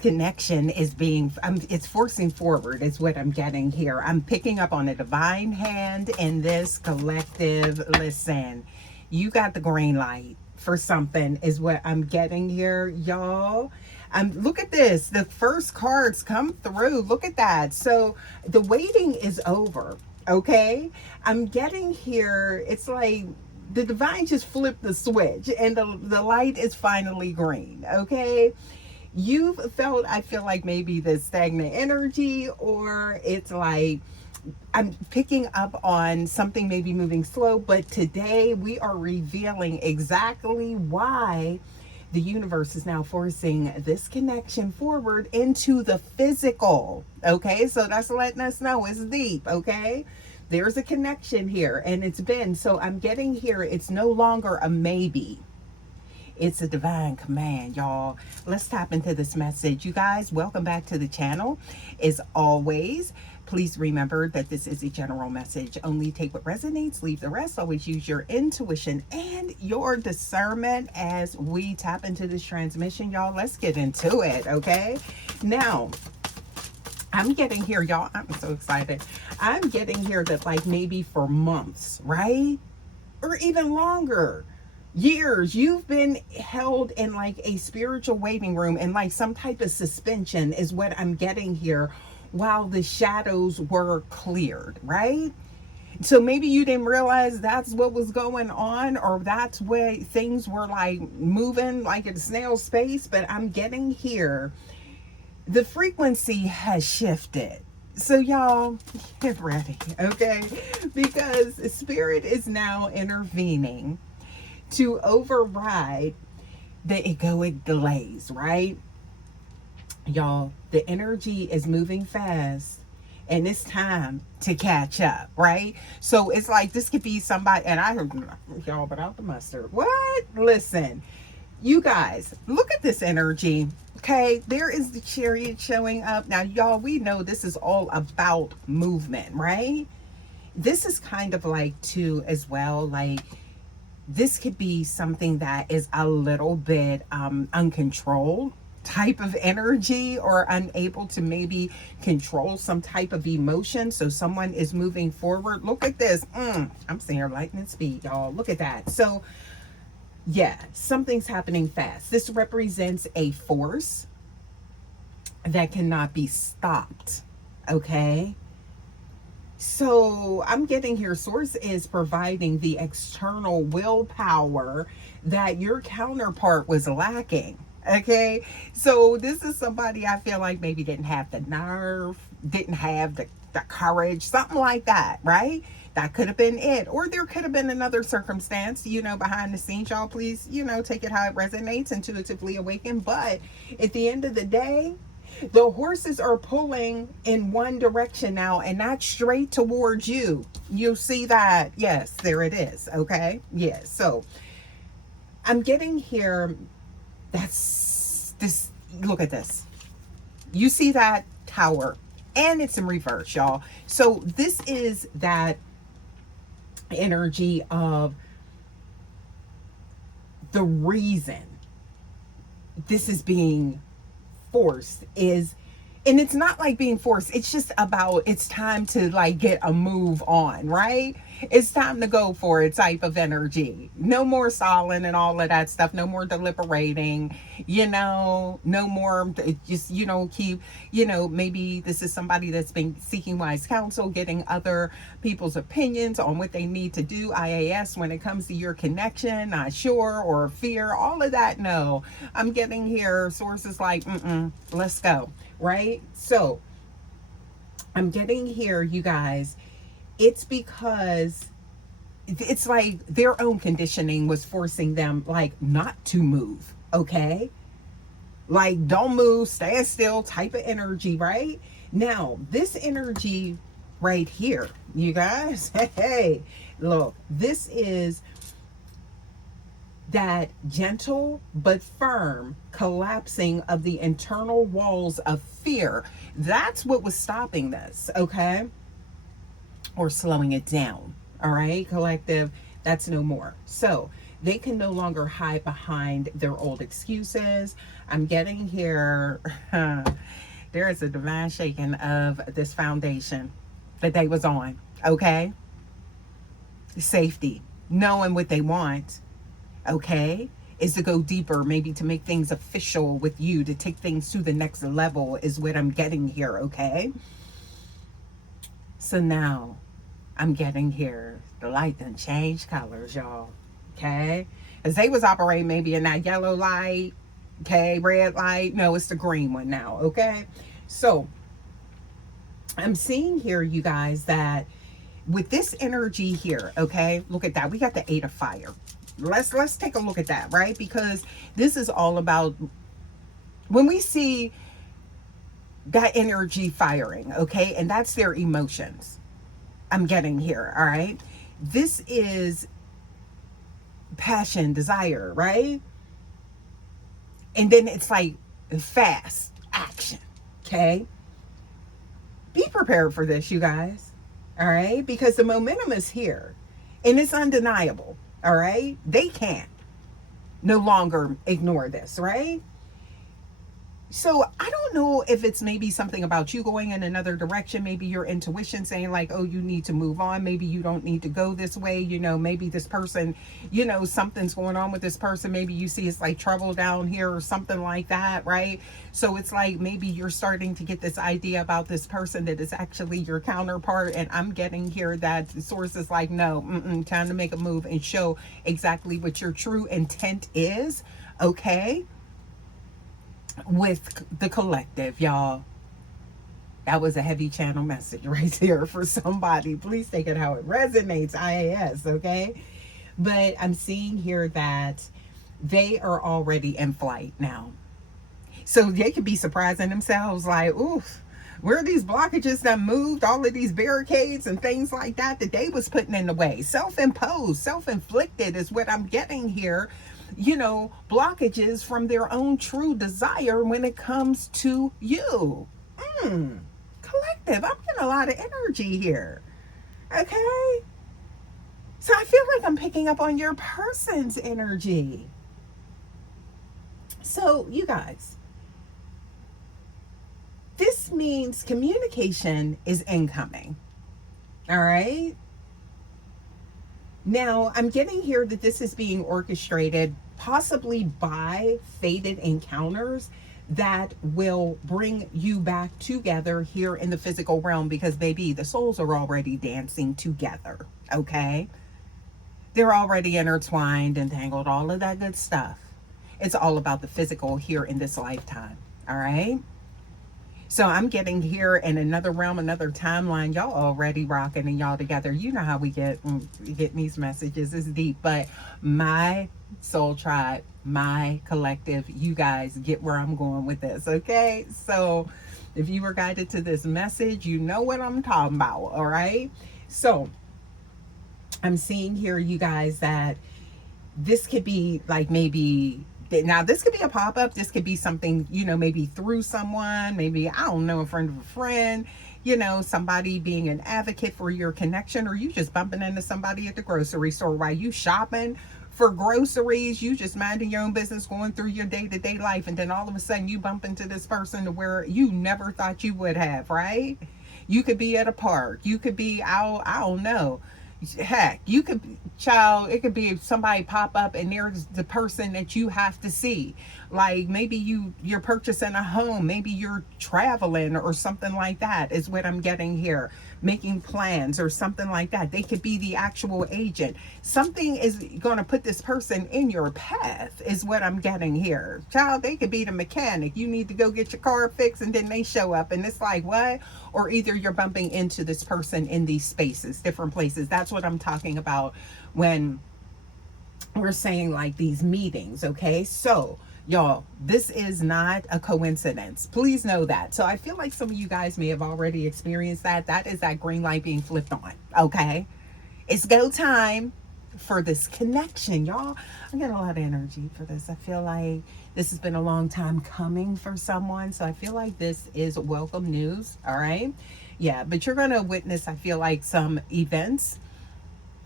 connection is being, it's forcing forward is what I'm getting here. I'm picking up on a divine hand in this collective. Listen, you got the green light for something is what I'm getting here, y'all. Look at this. The first cards come through. Look at that. So the waiting is over. Okay. I'm getting here. It's like the divine just flipped the switch and the light is finally green. Okay. You've felt, I feel like maybe the stagnant energy, or it's like I'm picking up on something maybe moving slow, but today we are revealing exactly why the universe is now forcing this connection forward into the physical. Okay, so that's letting us know it's deep. Okay, there's a connection here, and it's been so I'm getting here, it's no longer a maybe. It's a divine command, y'all. Let's tap into this message. You guys, welcome back to the channel. As always, please remember that this is a general message. Only take what resonates, leave the rest. Always use your intuition and your discernment as we tap into this transmission, y'all. Let's get into it, okay? Now, I'm getting here, y'all. I'm so excited. I'm getting here that like maybe for months, right? Or even longer. Years you've been held in like a spiritual waiting room and like some type of suspension is what I'm getting here while the shadows were cleared, right? So maybe you didn't realize that's what was going on, or that's where things were like moving like at a snail's pace. But I'm getting here, the frequency has shifted. So y'all get ready, okay? Because spirit is now intervening to override the egoic delays, right? Y'all, the energy is moving fast and it's time to catch up, right? So it's like this could be somebody, and I heard y'all without the mustard. What? Listen, you guys, look at this energy. Okay, there is the Chariot showing up. Now, y'all, we know this is all about movement, right? This is kind of like too as well, like this could be something that is a little bit uncontrolled type of energy, or unable to maybe control some type of emotion. So someone is moving forward. Look at this. I'm seeing lightning speed, y'all. Look at that. So yeah, something's happening fast. This represents a force that cannot be stopped. Okay. So I'm getting here, source is providing the external willpower that your counterpart was lacking. Okay. So this is somebody I feel like maybe didn't have the nerve, didn't have the courage, something like that, right? That could have been it. Or there could have been another circumstance, behind the scenes. Y'all, please, take it how it resonates, intuitively awaken. But at the end of the day, the horses are pulling in one direction now, and not straight towards you. You'll see that. Yes, there it is. Okay. Yes. So I'm getting here. That's this. Look at this. You see that tower, and it's in reverse, y'all. So this is that energy of the reason this is being forced is, and it's not like being forced, it's just about, it's time to like get a move on, right? It's time to go for it type of energy. No more stalling and all of that stuff. No more deliberating, no more just, keep, maybe this is somebody that's been seeking wise counsel, getting other people's opinions on what they need to do, IAS, when it comes to your connection, not sure, or fear, all of that. No, I'm getting here, sources like, let's go, right? So I'm getting here, you guys, it's because it's like their own conditioning was forcing them like not to move. Okay. Like don't move, stand still type of energy, right? Now, this energy right here, you guys, hey, look, this is that gentle but firm collapsing of the internal walls of fear. That's what was stopping this. Okay. Or slowing it down. All right, collective, that's no more. So They can no longer hide behind their old excuses. I'm getting here. There is a divine shaking of this foundation that they was on. Okay? Safety. Knowing what they want. Okay? Is to go deeper, maybe to make things official with you, to take things to the next level, is what I'm getting here. Okay? So now I'm getting here. The light done changed colors, y'all. Okay? As they was operating maybe in that yellow light, okay, red light. No, it's the green one now. Okay? So I'm seeing here, you guys, that with this energy here, okay, look at that. We got the 8 of fire. Let's take a look at that, right? Because this is all about when we see that energy firing, okay, and that's their emotions. I'm getting here, all right? This is passion, desire, right? And then it's like fast action, okay? Be prepared for this, you guys, all right? Because the momentum is here and it's undeniable, all right? They can't no longer ignore this, right? So I don't know if it's maybe something about you going in another direction. Maybe your intuition saying like, oh, you need to move on. Maybe you don't need to go this way. You know, maybe this person, you know, something's going on with this person. Maybe you see it's like trouble down here or something like that, right? So it's like maybe you're starting to get this idea about this person that is actually your counterpart. And I'm getting here that the source is like, no, time to make a move and show exactly what your true intent is. Okay? With the collective, y'all. That was a heavy channel message right there for somebody. Please take it how it resonates, IAS, okay? But I'm seeing here that they are already in flight now. So they could be surprising themselves like, oof, where are these blockages that moved, all of these barricades and things like that they was putting in the way? Self-imposed, self-inflicted is what I'm getting here. You know, blockages from their own true desire when it comes to you. Collective, I'm getting a lot of energy here. Okay? So I feel like I'm picking up on your person's energy. So, you guys, this means communication is incoming. All right? Now, I'm getting here that this is being orchestrated possibly by fated encounters that will bring you back together here in the physical realm because, baby, the souls are already dancing together, okay? They're already intertwined, entangled, all of that good stuff. It's all about the physical here in this lifetime, all right? So I'm getting here in another realm, another timeline. Y'all already rocking and y'all together. You know how we get these messages. It's deep. But my soul tribe, my collective, you guys get where I'm going with this, okay? So if you were guided to this message, you know what I'm talking about, all right? So I'm seeing here, you guys, that this could be like maybe... Now, this could be a pop-up. This could be something, you know, maybe through someone, maybe, I don't know, a friend of a friend, you know, somebody being an advocate for your connection, or you just bumping into somebody at the grocery store while you shopping for groceries, you just minding your own business, going through your day-to-day life, and then all of a sudden you bump into this person to where you never thought you would have, right? You could be at a park. You could be out, I don't know. Heck, you could, child, it could be somebody pop up and there's the person that you have to see. Like maybe you're purchasing a home, maybe you're traveling or something like that is what I'm getting here. Making plans or something like that. They could be the actual agent. Something is going to put this person in your path is what I'm getting here. Child, they could be the mechanic. You need to go get your car fixed and then they show up and it's like, what? Or either you're bumping into this person in these spaces, different places. That's what I'm talking about when we're saying like these meetings, okay? So y'all, this is not a coincidence. Please know that. So I feel like some of you guys may have already experienced that. That is that green light being flipped on, okay? It's go time for this connection, y'all. I get a lot of energy for this. I feel like this has been a long time coming for someone. So I feel like this is welcome news, all right? Yeah, but you're going to witness, I feel like, some events,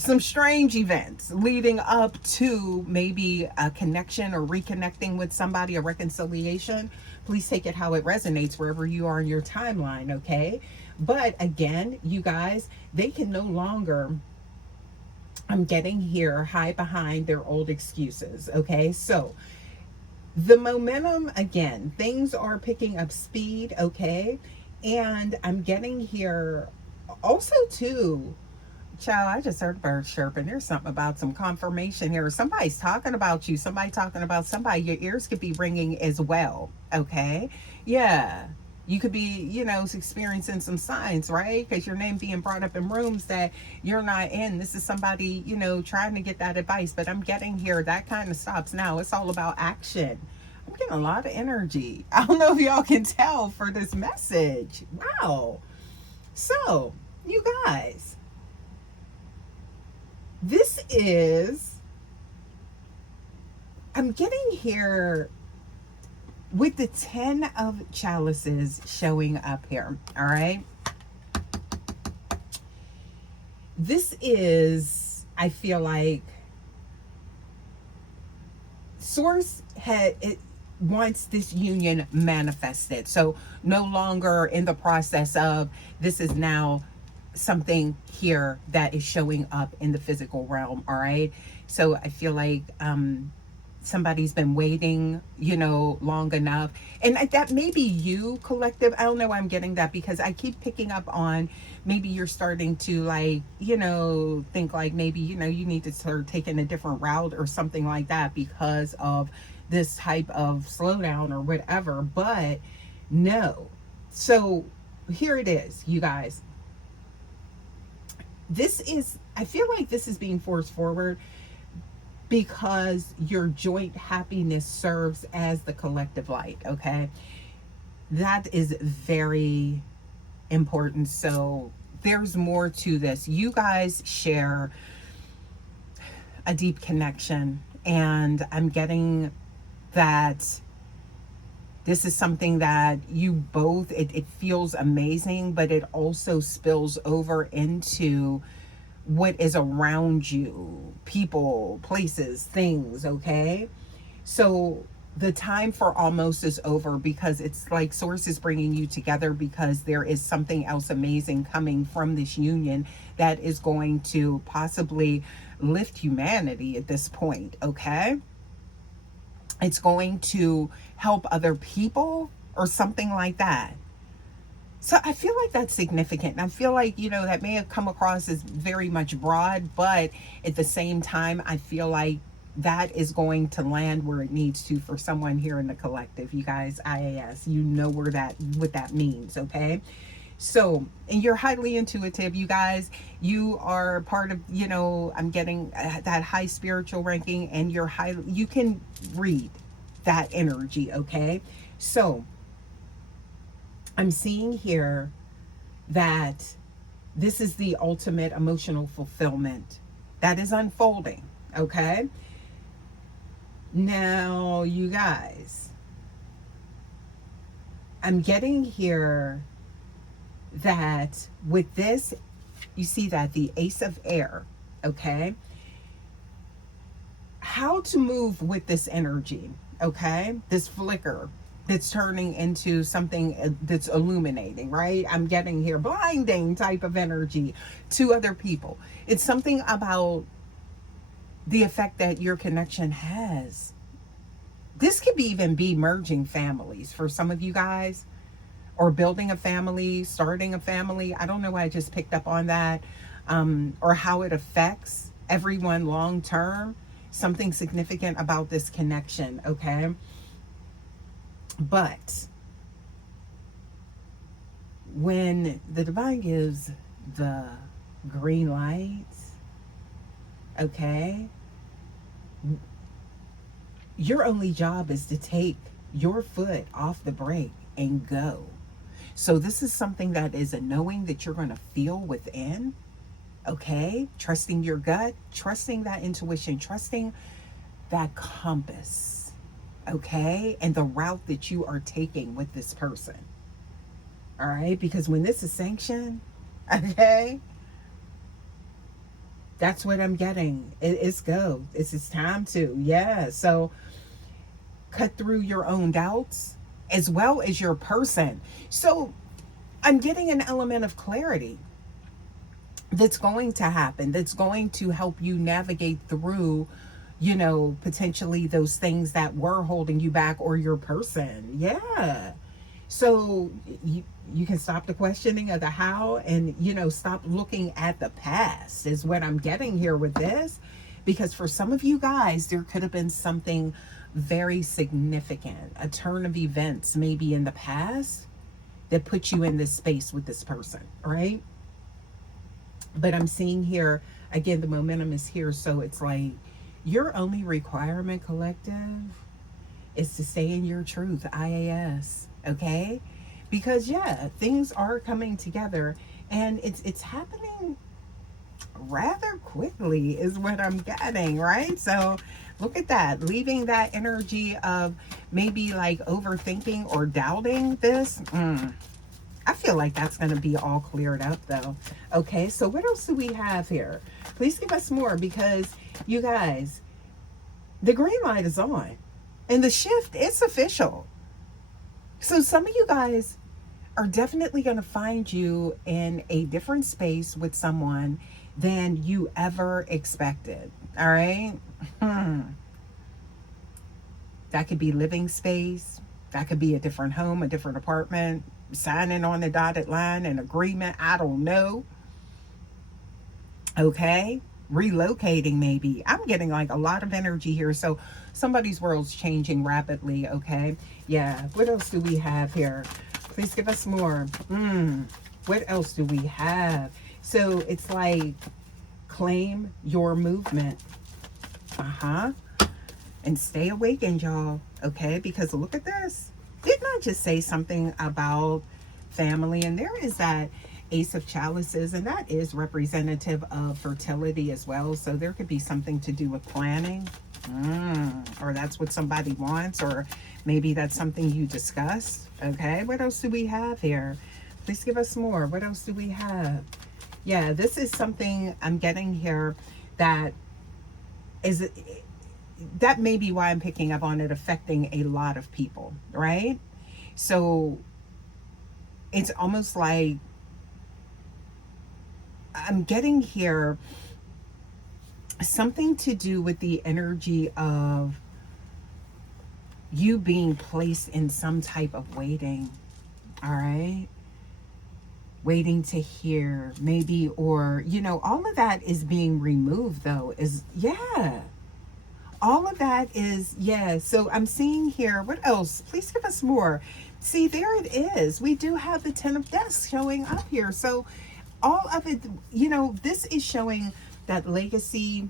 some strange events leading up to maybe a connection or reconnecting with somebody, a reconciliation. Please take it how it resonates wherever you are in your timeline, okay? But again, you guys, they can no longer, I'm getting here, hide behind their old excuses, okay? So the momentum, again, things are picking up speed, okay? And I'm getting here also too. Child, I just heard birds chirping. There's something about some confirmation here. Somebody's talking about you. Somebody talking about somebody. Your ears could be ringing as well. Okay. Yeah. You could be, experiencing some signs, right? Because your name being brought up in rooms that you're not in. This is somebody, trying to get that advice. But I'm getting here. That kind of stops now. It's all about action. I'm getting a lot of energy. I don't know if y'all can tell for this message. Wow. So, you guys, this is, I'm getting here with the 10 of chalices showing up here. All right. This is, I feel like, Source wants this union manifested. So no longer in the process of, this is now something here that is showing up in the physical realm. All right. So I feel like somebody's been waiting, long enough. And that may be you, collective. I don't know why I'm getting that, because I keep picking up on, maybe you're starting to think like maybe, you need to start taking a different route or something like that because of this type of slowdown or whatever. But no. So here it is, you guys. I feel like this is being forced forward because your joint happiness serves as the collective light, okay? That is very important. So there's more to this. You guys share a deep connection, and I'm getting that this is something that you both, it feels amazing, but it also spills over into what is around you, people, places, things, okay? So the time for almost is over, because it's like Source is bringing you together because there is something else amazing coming from this union that is going to possibly lift humanity at this point, okay? It's going to help other people or something like that. So I feel like that's significant. And I feel like, that may have come across as very much broad, but at the same time, I feel like that is going to land where it needs to for someone here in the collective. You guys, IAS, you know what that means, okay? So, and you're highly intuitive, you guys. You are part of, I'm getting that high spiritual ranking, and you can read that energy, okay? So, I'm seeing here that this is the ultimate emotional fulfillment that is unfolding, okay? Now, you guys, I'm getting here that with this, you see that the Ace of Air, okay? How to move with this energy, okay? This flicker that's turning into something that's illuminating, right? I'm getting here blinding type of energy to other people. It's something about the effect that your connection has. This could even be merging families for some of you guys, or building a family, starting a family. I don't know why I just picked up on that, or how it affects everyone long term. Something significant about this connection, okay? But when the divine gives the green light, okay, your only job is to take your foot off the brake and go. So this is something that is a knowing that you're going to feel within, okay? Trusting your gut, trusting that intuition, trusting that compass, okay? And the route that you are taking with this person, all right? Because when this is sanctioned, okay, That's what I'm getting. It's go. It's time to. Yeah. So cut through your own doubts as well as your person. So I'm getting an element of clarity that's going to happen, that's going to help you navigate through, potentially those things that were holding you back or your person. Yeah. So you can stop the questioning of the how, and stop looking at the past is what I'm getting here with this, because for some of you guys there could have been something very significant, a turn of events maybe in the past that put you in this space with this person, right? But I'm seeing here again, the momentum is here, so it's like your only requirement, collective, is to stay in your truth, IAS, okay? Because yeah, things are coming together, and it's happening rather quickly is what I'm getting, right? So look at that, leaving that energy of maybe like overthinking or doubting this. I feel like that's going to be all cleared up though. Okay, so what else do we have here? Please give us more, because you guys, the green light is on and the shift, it's official. So some of you guys are definitely going to find you in a different space with someone than you ever expected. All right. That could be living space. That could be a different home, a different apartment, signing on the dotted line, an agreement. I don't know. Okay. Relocating, maybe. I'm getting like a lot of energy here. So somebody's world's changing rapidly. Okay. Yeah. What else do we have here? Please give us more. What else do we have? So it's like claim your movement. And stay awakened, y'all. Okay. Because look at this. Didn't I just say something about family? And there is that Ace of Chalices, and that is representative of fertility as well. So there could be something to do with planning, or that's what somebody wants, or maybe that's something you discussed. Okay, what else do we have here? Please give us more. What else do we have? Yeah, this is something I'm getting here that is, that may be why I'm picking up on it affecting a lot of people, right? So it's almost like I'm getting here something to do with the energy of you being placed in some type of waiting. All right. Waiting to hear, maybe, or, all of that is being removed, though, is, yeah. All of that is, yeah. So I'm seeing here, what else? Please give us more. See, there it is. We do have the 10 of Deaths showing up here. So all of it, this is showing that legacy,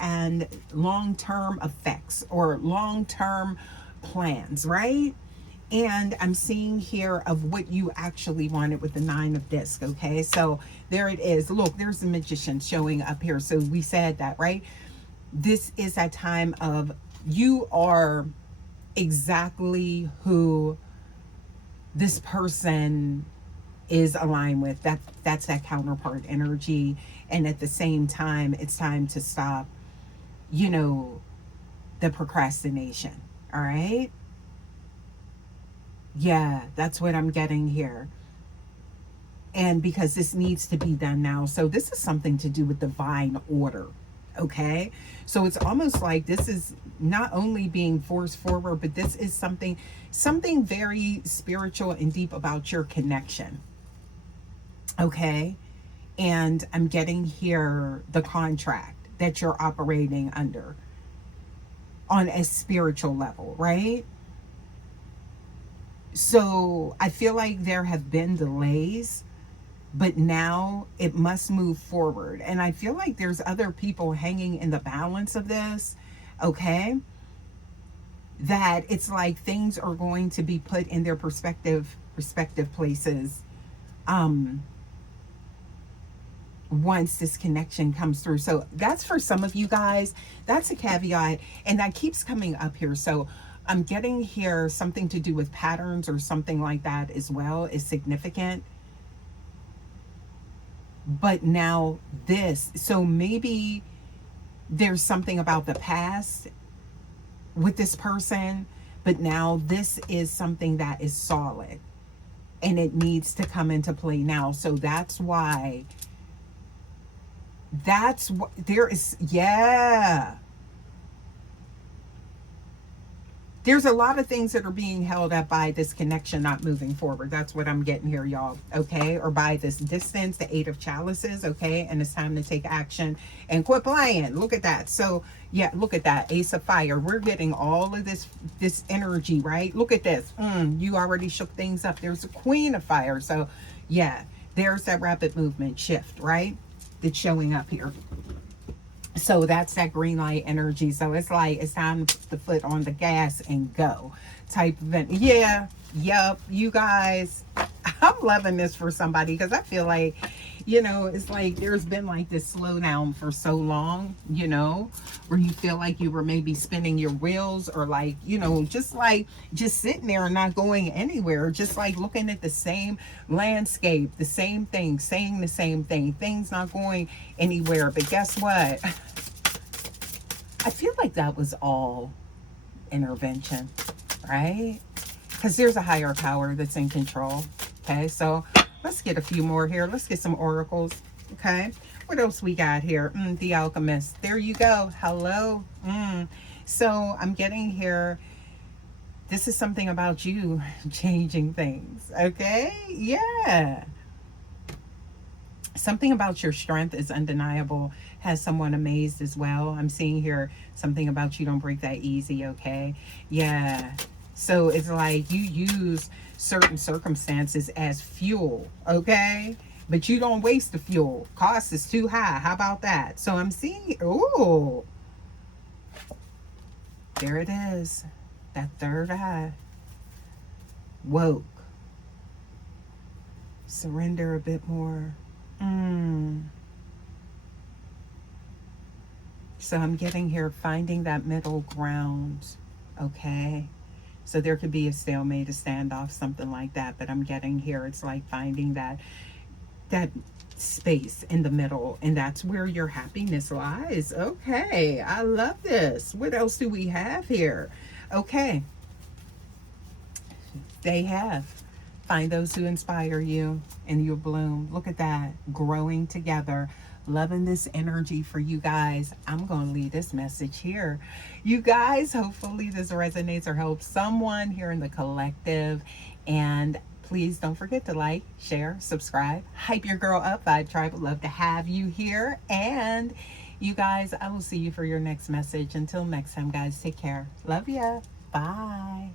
and long-term effects or long-term plans, right? And I'm seeing here of what you actually wanted with the 9 of Discs, okay? So there it is. Look, there's the Magician showing up here. So we said that, right? This is that time of you are exactly who this person is aligned with. That's that counterpart energy. And at the same time, it's time to stop, the procrastination. All right. Yeah, that's what I'm getting here. And because this needs to be done now. So this is something to do with divine order. Okay. So it's almost like this is not only being forced forward, but this is something very spiritual and deep about your connection. Okay. And I'm getting here the contract that you're operating under on a spiritual level, right? So I feel like there have been delays, but now it must move forward. And I feel like there's other people hanging in the balance of this, okay? That it's like things are going to be put in their respective places once this connection comes through. So that's for some of you guys. That's a caveat, and that keeps coming up here. So I'm getting here something to do with patterns or something like that as well is significant. But now this, so maybe there's something about the past with this person, but now this is something that is solid and it needs to come into play now. So that's why, that's what there is. Yeah, there's a lot of things that are being held up by this connection not moving forward. That's what I'm getting here, y'all. Okay, or by this distance, the Eight of Chalices. Okay, and it's time to take action and quit playing. Look at that. So yeah, look at that Ace of Fire. We're getting all of this energy, right? Look at this. You already shook things up. There's a Queen of Fire. So yeah, there's that rapid movement shift, right? That's showing up here. So that's that green light energy. So it's like it's time to put the foot on the gas and go type of event. Yeah, yep, you guys. I'm loving this for somebody because I feel like, it's like there's been like this slowdown for so long, where you feel like you were maybe spinning your wheels, or like, just sitting there and not going anywhere, just like looking at the same landscape, the same thing, saying the same thing, things not going anywhere. But guess what? I feel like that was all intervention, right? Because there's a higher power that's in control. Okay, so let's get a few more here. Let's get some oracles. Okay, what else we got here? The Alchemist. There you go. Hello. So I'm getting here. This is something about you changing things. Okay, yeah. Something about your strength is undeniable. Has someone amazed as well. I'm seeing here something about you don't break that easy. Okay, yeah. So it's like you use certain circumstances as fuel, okay? But you don't waste the fuel. Cost is too high. How about that? So I'm seeing, oh, there it is. That third eye. Woke. Surrender a bit more. So I'm getting here, finding that middle ground, okay? So there could be a stalemate, a standoff, something like that. But I'm getting here, it's like finding that space in the middle, and that's where your happiness lies. Okay, I love this. What else do we have here? Okay, they have. Find those who inspire you and you bloom. Look at that, growing together. Loving this energy for you guys. I'm going to leave this message here. You guys, hopefully this resonates or helps someone here in the collective. And please don't forget to like, share, subscribe. Hype your girl up. Vibe Tribe would love to have you here. And you guys, I will see you for your next message. Until next time, guys, take care. Love ya. Bye.